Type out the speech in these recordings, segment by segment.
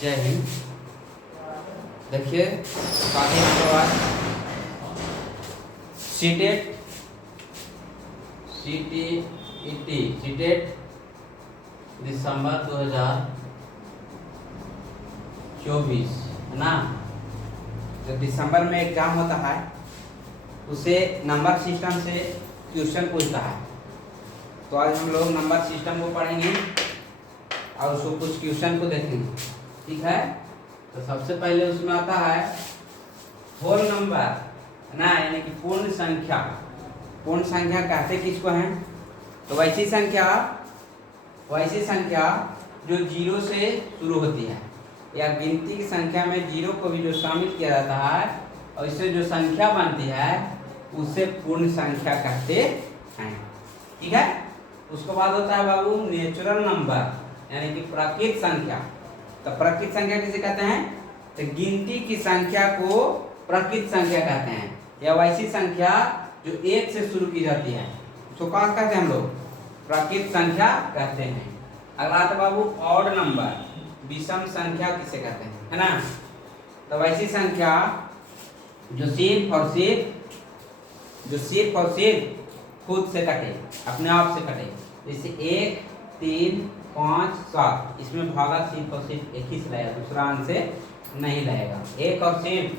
जय हिंद। देखिए काफी के बाद सीटेट दिसंबर 2024 है ना। जो दिसंबर में एग्जाम होता है उसे नंबर सिस्टम से क्वेश्चन पूछता है। तो आज हम लोग नंबर सिस्टम को पढ़ेंगे और उसको कुछ क्वेश्चन को देखेंगे, ठीक है। तो सबसे पहले उसमें आता है होल नंबर है ना, यानी कि पूर्ण संख्या। पूर्ण संख्या कहते किसको हैं? तो वैसी संख्या जो जीरो से शुरू होती है या गिनती की संख्या में जीरो को भी जो शामिल किया जाता है और इससे जो संख्या बनती है उसे पूर्ण संख्या कहते हैं, ठीक है। उसके बाद होता है बाबू नेचुरल नंबर, यानी कि प्राकृतिक संख्या। तो प्राकृतिक संख्या किसे कहते हैं? तो गिनती की संख्या को प्राकृतिक संख्या कहते हैं, या वैसी संख्या जो एक से शुरू की जाती है उसको क्या कहते हैं हम लोग? प्राकृतिक संख्या कहते हैं। अगला आता बाबू ऑड नंबर, विषम संख्या किसे कहते हैं, है ना। तो वैसी संख्या जो सिर्फ और सिर्फ खुद से कटे, अपने आप से कटे। जैसे 1, 3, 5, 7, इसमें भागा सिर्फ और सिर्फ एक ही से लगेगा, दूसरा अंक से नहीं लगेगा। एक और सिर्फ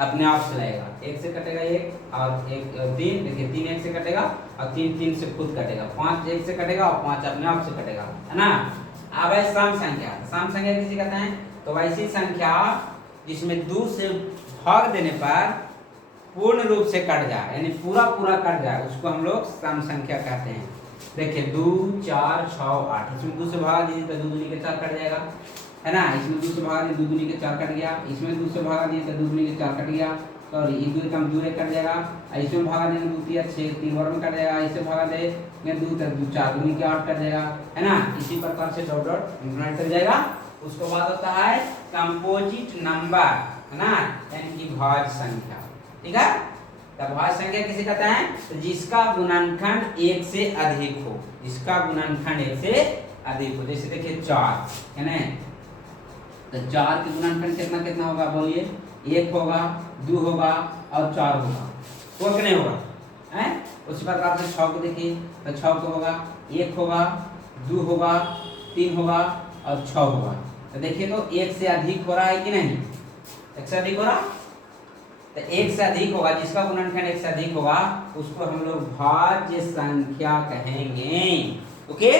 अपने आप से लगेगा, एक से कटेगा एक, और एक 3, देखिए 3 एक से कटेगा और 3 से खुद कटेगा, 5 एक से कटेगा और 5 अपने आप से कटेगा, है ना। अब है सम संख्या। सम संख्या किसे कहते हैं? तो वैसी संख्या जिसमें 2 से भाग देने पर पूर्ण रूप से कट जाए, यानी पूरा कट जाए, उसको हम लोग सम संख्या कहते हैं। देखिए 2, 4, 6, 8, इसमें 2 से भागा दीजिए तो 2 दूनी के 4 कट जाएगा, है ना। इसमें 2 से भागा दीजिए 2 दूनी के 4 कट गया, इसमें 2 से भागा दीजिए तो 2 दूनी के 4 कट गया, सॉरी 2 कम 2 कट जाएगा। इसमें भागा देंगे 2 3 6 3 वर्ग में कट जाएगा, इससे भागा दे 2 4 दूनी के 8 कट जाएगा, है ना। इसी प्रकार से डॉट डॉट इंक्रीमेंट कर जाएगा। उसके बाद होता है कंपोजिट नंबर, है ना, यानी कि भाज्य संख्या, ठीक है। तो भाज्य संख्या किसे कहते हैं? तो जिसका गुणनखंड 1 से अधिक हो, जिसका गुणनखंड 1 से अधिक हो। जैसे देखिए 4 है ना, तो 4 के गुणनखंड कितना कितना होगा बोलिए? 1 होगा, 2 होगा और 4 होगा, तो कितने होगा हैं? उसी प्रकार से 6 को देखिए, तो 6 को होगा, 1 होगा, 2 होगा, 3 होगा और 6 होगा। तो देखिए तो 1 से अधिक हो रहा है कि नहीं? 1 से अधिक हो रहा, तो 1 से अधिक होगा, जिसका गुणनखंड 1 से अधिक होगा उसको हम लोग भाज्य संख्या कहेंगे, ओके।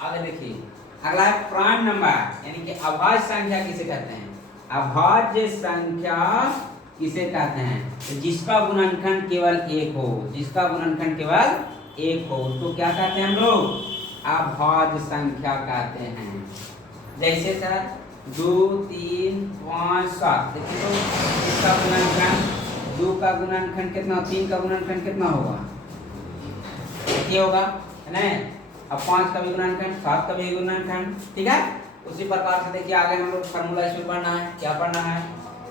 आगे देखिए अगला है प्राइम नंबर, यानी कि अभाज्य संख्या किसे कहते हैं? अभाज्य संख्या किसे कहते हैं? तो जिसका गुणनखंड केवल 1 हो, जिसका गुणनखंड केवल 1 हो उसको क्या कहते हैं हम लोग? अभाज्य संख्या कहते हैं। जैसे सर 2, 3, 5, 7, देखिए तो इसका गुणनखंड 2 का गुणनखंड कितना, 3 का गुणनखंड कितना होगा? देखिए होगा, है ना। अब 5 का भी गुणनखंड, 7 का भी गुणनखंड, ठीक है। उसी प्रकार से देखिए आगे हम लोग फार्मूला इसमें पढ़ना है। क्या पढ़ना है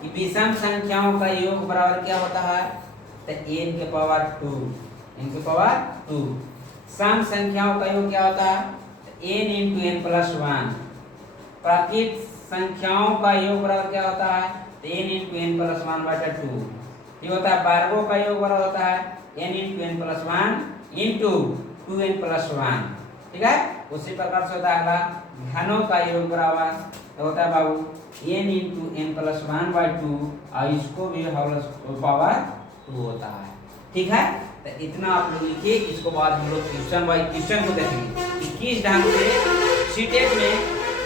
कि विषम संख्याओं का योग बराबर क्या होता है? तो n के पावर 2, n के पावर 2। सम संख्याओं का योग क्या होता है? तो n × n + 1। प्राकृतिक संख्याओं का योग बराबर क्या होता है? तो n × n + 1/2। ये होता है वर्गों का योग बराबर होता है n × n + 1 × 2n + 1, ठीक है। उसी प्रकार से होता है अगला घनों का योग बराबर तो होता है बाबू n × n + 1/2 और इसको भी होल पावर 2 होता है, ठीक है। तो इतना आप लोग लिखिए। इसको बाद हम लोग क्वेश्चन बाय क्वेश्चन को देखेंगे कि किस ढंग से सीटेट में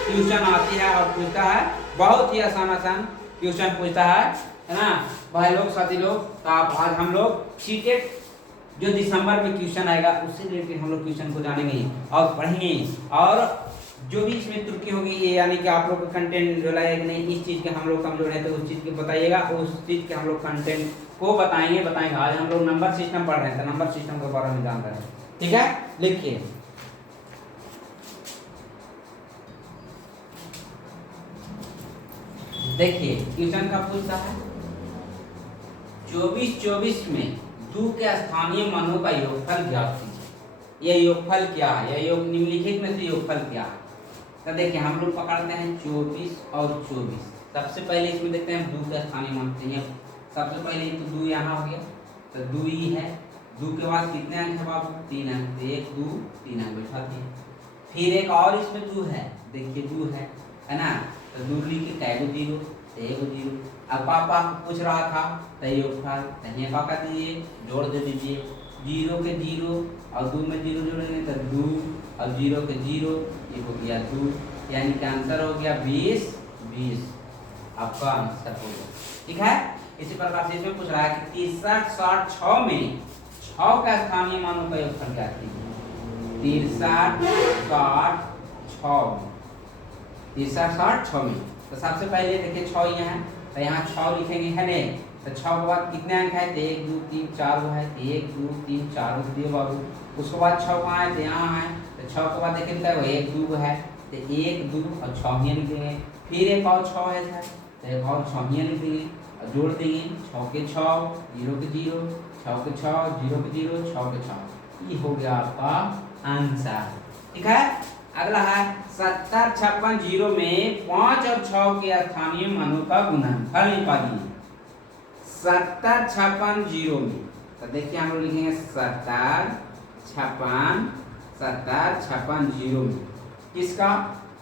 क्वेश्चन आती है और पूछता है। बहुत ही आसान क्वेश्चन पूछता है ना भाई लोग, साथी लोग। तो आप आज हम लोग सीटेट जो दिसंबर में क्वेश्चन आएगा उससे रिलेटेड हम लोग क्वेश्चन को जानेंगे और पढ़ेंगे, और जो भी इसमें त्रुटि होगी ये यानी कि आप लोग का कंटेंट जो लाएगा नहीं, इस चीज़ के हम लोग कमजोर है तो उस चीज़ के बताइएगा, उस चीज़ के हम लोग कंटेंट को बताएंगे। आज हम लोग नंबर सिस्टम पढ़ रहे हैं तो नंबर सिस्टम के बारे में जान रहे हैं, ठीक है। लिखिए देखिए क्वेश्चन का पूछता है 24 में 2 के स्थानीय मानों का योगफल ज्ञात कीजिए। यह योगफल क्या है? यह योग निम्नलिखित में से योगफल क्या है? तो देखिए हम लोग पकड़ते हैं 24 और 24। सबसे पहले इसमें देखते हैं 2 का स्थानीय मान। सबसे पहले तो 2 यहाँ हो गया, तो 2 ही है। 2 के बाद कितने अंक है बाबू? 3 अंक। 1 2 3 अंक बैठा दिए। फिर एक और इसमें 2 है, देखिए 2 है ना। तो 2 लिख के कैगो 0, तो 1 0। अब पापा पूछ रहा था तो ये उठाल, तो ये पापा दीजिए, जोड़ दे दीजिए। 0 के 0 और 2 में 0 जोड़ेंगे तो 2 और 0 के 0, ये हो गया 2, यानी कि आंसर हो गया 20 20। आपका आंसर हो गया, ठीक है। इसी प्रकार से इसमें पूछ रहा है कि 63 60 6 में 6 का स्थानीय मानों का योगफल क्या कीजिए। 63 60 6 में 63 60 6 में, तो सबसे पहले देखिए 6 यहाँ है, तो यहाँ 6 लिखेंगे है नहीं। तो 6 के बाद कितने अंक है? 1 2 3 4 है, 1 2 3 4 दिए बाबू। उसके बाद 6 कहाँ है? तो यहाँ है। तो 6 के बाद देखिए क्या 1 2 है, तो 1 2 और 6 ही लिख देंगे। फिर एक और 6 है सर, तो एक और 6 ही लिख देंगे और जोड़ देंगे। 6 के 6 0 के 0, 6 के 6 0 के 0, 6 के 6। ये हो गया आपका आंसर, ठीक है। अगला है 70 56 0 में 5 और 6 के स्थानीय मानों का गुणनफल निकालिए। 70 56 0 में, तो देखिए हम लोग लिखेंगे 70 56 0 में किसका?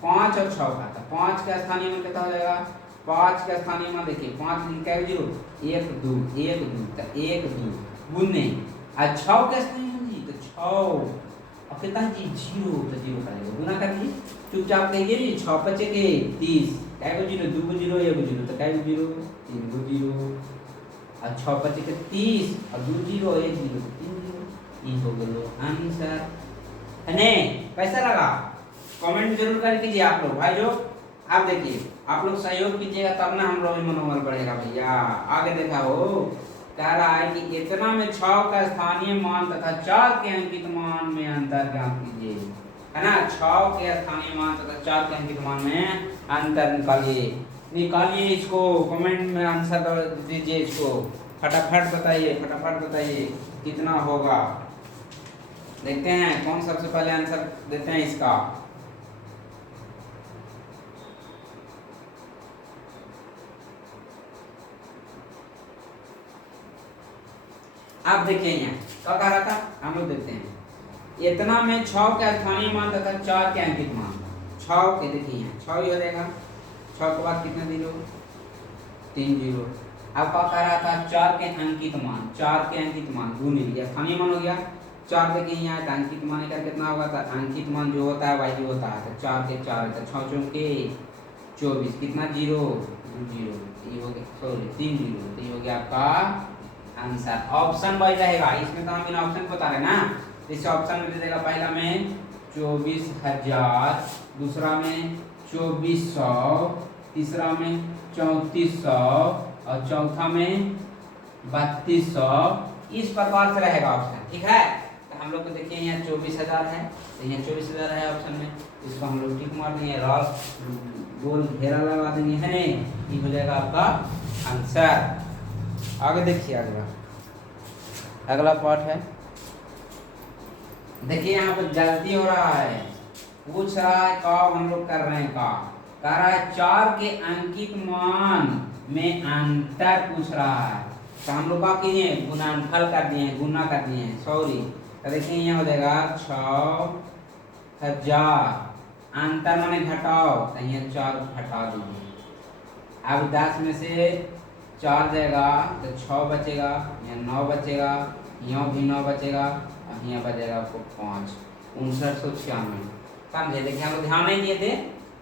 5 और 6 का। तो 5 का स्थानीय मान कितना हो जाएगा? 5 का स्थानीय मान देखिए 5 लिखा है 0, 1 2 1 2, तो 1 2 गुने। और 6 का स्थानीय मान जी, तो 6 और कितना जी 0, तो 0 करेगा गुना कर दी। चुपचाप कहेंगे जी 6 5 के 30, कैगो 0 2 0 1 0, तो कैगो 0 3 0, और 6 5 के 30 और 2 0 1 0 3 0। ये हो गया आंसर, है ने। कैसा लगा कमेंट जरूर कर कीजिए आप लोग भाई। जो आप देखिए आप लोग सहयोग कीजिएगा तब ना हम लोग में मनोबल बढ़ेगा भैया। आगे देखा हो कह रहा है कि इतना में 6 का स्थानीय मान तथा 4 के अंकित मान में अंतर ज्ञात कीजिए, है ना। 6 के स्थानीय मान तथा 4 के अंकित मान में अंतर निकालिए इसको कमेंट में आंसर दीजिए। इसको फटाफट बताइए कितना होगा। देखते हैं कौन सबसे पहले आंसर देते हैं इसका। आप देखिए यहाँ क्या कह रहा था, हम लोग देखते हैं। इतना में 6 का स्थानीय मान तथा 4 के अंकित मान। 6 के देखिए यहाँ 6 ही हो जाएगा। 6 के बाद कितने 0 3 0। अब क्या कह रहा था? 4 के अंकित मान, 4 के अंकित मान गुने स्थानीय मान हो गया। 4 देखिए यहाँ तो अंकित मान का कितना होगा? तो अंकित मान जो होता है वही होता है, तो 4 के 4, तो 6 4 के 24, कितना 0 2 0, ये हो गया सॉरी 3 0, तो ये हो गया आपका आंसर। ऑप्शन वाइज रहेगा इसमें, तो हम इन ऑप्शन बता रहे ना। इस ऑप्शन में दे देगा पहला में 24,000, दूसरा में 2400, तीसरा में 3400 और चौथा में 3200। इस प्रकार से रहेगा ऑप्शन, ठीक है। तो हम लोग को देखिए यहाँ 24,000 है, तो यहाँ 24,000 है ऑप्शन में, इसको हम लोग टिक मार देंगे, रॉस गोल घेरा लगा देंगे, है नहीं। ये हो जाएगा आपका आंसर। आगे देखिए अगला पार्ट है। देखिए यहाँ पर गलती हो रहा है, पूछ रहा है का हम लोग कर रहे हैं का कह रहा है 4 के अंकित मान में अंतर पूछ रहा है। तो हम लोग क्या किए? गुणनफल कर दिए, गुना कर दिए, सॉरी। तो देखिए यहाँ हो जाएगा 6,000, अंतर माने घटाओ, तो यहाँ 4 घटा दीजिए। अब 10 में से 4 जाएगा तो 6 बचेगा, यहाँ 9 बचेगा, यहाँ भी 9 बचेगा और यहाँ बचेगा आपको 5, 5996। समझे? देखिए हम लोग ध्यान नहीं दिए थे,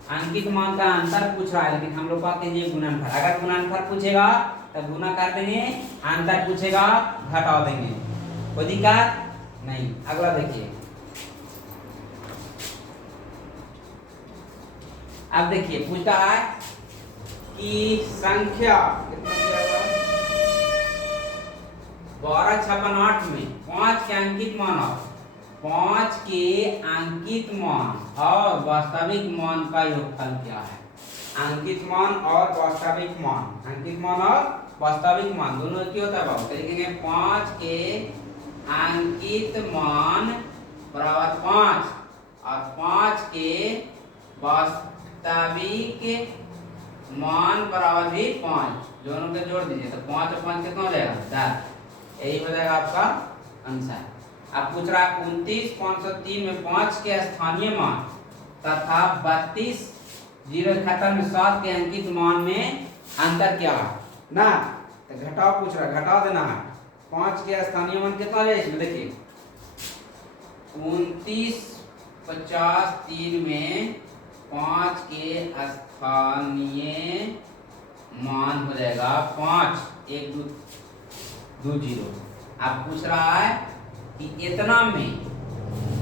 अंकित मान का अंतर पूछ रहा है, लेकिन हम लोग बात कीजिए गुणनफल। अगर गुणनफल पूछेगा तो गुना कर देंगे, अंतर पूछेगा घटा देंगे, कोई दिक्कत नहीं। अगला देखिए, अब देखिए पूछता है कि संख्या कितना दिया हुआ 12 56 8 में 5 के अंकित मान और 5 के अंकित मान और वास्तविक मान का योगफल क्या है? अंकित मान और वास्तविक मान, अंकित मान और वास्तविक मान दोनों एक ही होता है बाबू। लिखेंगे 5 के अंकित मान बराबर 5 और 5 के वास्तविक जोड़ दीजिए तो 5 और 5 कितना हो जाएगा 10। यही हो जाएगा आपका आंसर। अब पूछ रहा है 29,503 में 5 के स्थानीय मान तथा 32 जीरो 71 में 7 के अंकित मान में अंतर क्या है ना। तो घटाओ पूछ रहा है, घटा देना है। 5 के स्थानीय मान कितना है इसमें देखिए 29,50,3 में 5 के स्थानीय मान हो जाएगा 5 1 2 0। अब पूछ रहा है कि इतना में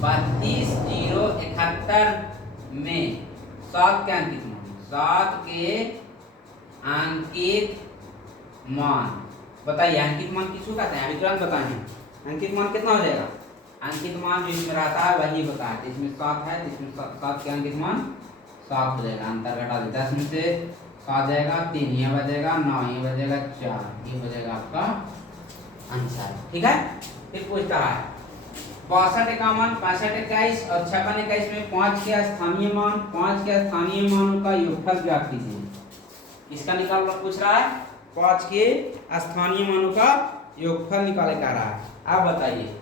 32 जीरो 71 में 7 के अंकित मान 7 के अंकित मान बताइए। अंकित मान किसको कहते हैं अभी तुरंत बताएं। अंकित मान कितना हो जाएगा, अंकित मान जो इसमें रहता है वही बताए। इसमें 7 है, इसमें 7 के अंकित मान 7 हो जाएगा। अंतर घटा दे 10 में से 7 जाएगा 3, ये बचेगा 9, ये बचेगा 4, ये हो जाएगा आपका आंसर। ठीक है। फिर पूछता है 62 51 65 21 और 56 21 में 5 के स्थानीय मान 5 के स्थानीय मानों का योगफल ज्ञात कीजिए। इसका निकालना पूछ रहा है, 5 के स्थानीय मानों का योगफल निकाले कह रहा है। आप बताइए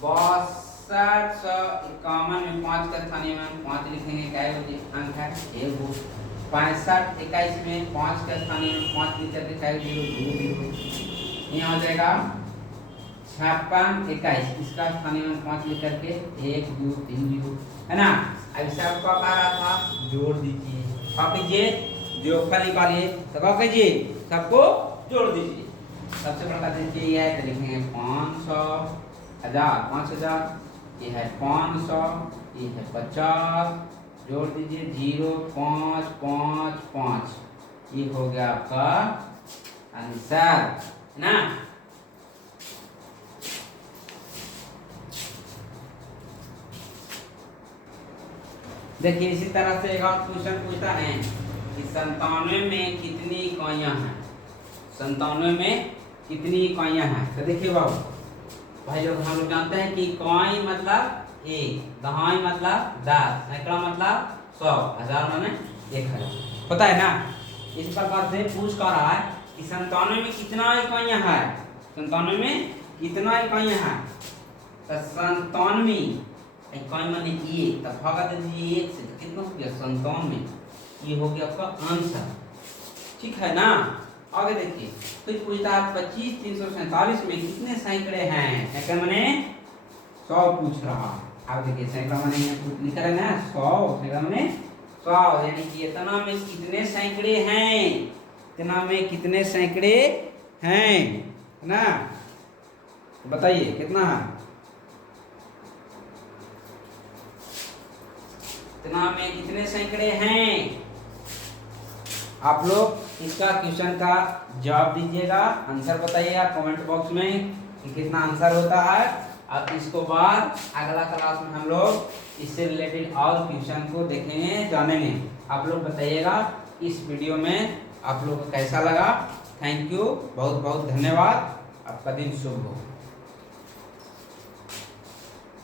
62,51 में 5 का स्थानीय मान 5 लिखेंगे, क्या अंक है 1। 65 21 में 5 का स्थानीय मान 5 लिख करके क्या 0 2 0। यहाँ हो जाएगा 56 21 इसका स्थानीय मान 5 लिख करके 1 2 3 0 है ना। अब सबका कह रहा था जोड़ दीजिए, क्या कीजिए योगफल निकालिए। तो क्या कीजिए सबको जोड़ दीजिए। सबसे बड़ा देखिए ये है तो लिखेंगे 500 1000 5000, ये है 500, ये है 50, जोड़ दीजिए 0 5 5 5, ये हो गया आपका आंसर है ना। देखिए इसी तरह से एक और क्वेश्चन पूछता है कि 97 में कितनी इकाइयां हैं। 97 में कितनी इकाइयां हैं। तो देखिए बाबू भाई लोग हम लोग जानते हैं कि इकाई मतलब 1, दहाई मतलब 10, सैकड़ा मतलब 100, हजार माने 1000, पता है ना। इस प्रकार से पूछ कर रहा है कि 97 में कितना इकाइयां हैं। 97 में कितना इकाइयां हैं। तो 97 इकाई माने 1, तब भागा दीजिए 1 से तो कितना हो गया 97। ये हो गया आपका आंसर। ठीक है ना। आगे देखिए फिर पूछता है 25,347 में कितने सैकड़े हैं। सैकड़े माने 100 पूछ रहा। अब देखिए सैकड़ा माने लिख रहे हैं 100, सैकड़ा माने 100, यानी कि इतना में कितने सैकड़े हैं। इतना में कितने सैकड़े हैं ना, बताइए कितना है। इतना में कितने सैकड़े हैं। आप लोग इसका क्वेश्चन का जवाब दीजिएगा, आंसर बताइएगा कमेंट बॉक्स में कि कितना आंसर होता है। अब इसको बाद अगला क्लास में हम लोग इससे रिलेटेड और क्वेश्चन को देखेंगे जानेंगे। आप लोग बताइएगा इस वीडियो में आप लोग को कैसा लगा। थैंक यू, बहुत बहुत धन्यवाद। आपका दिन शुभ हो।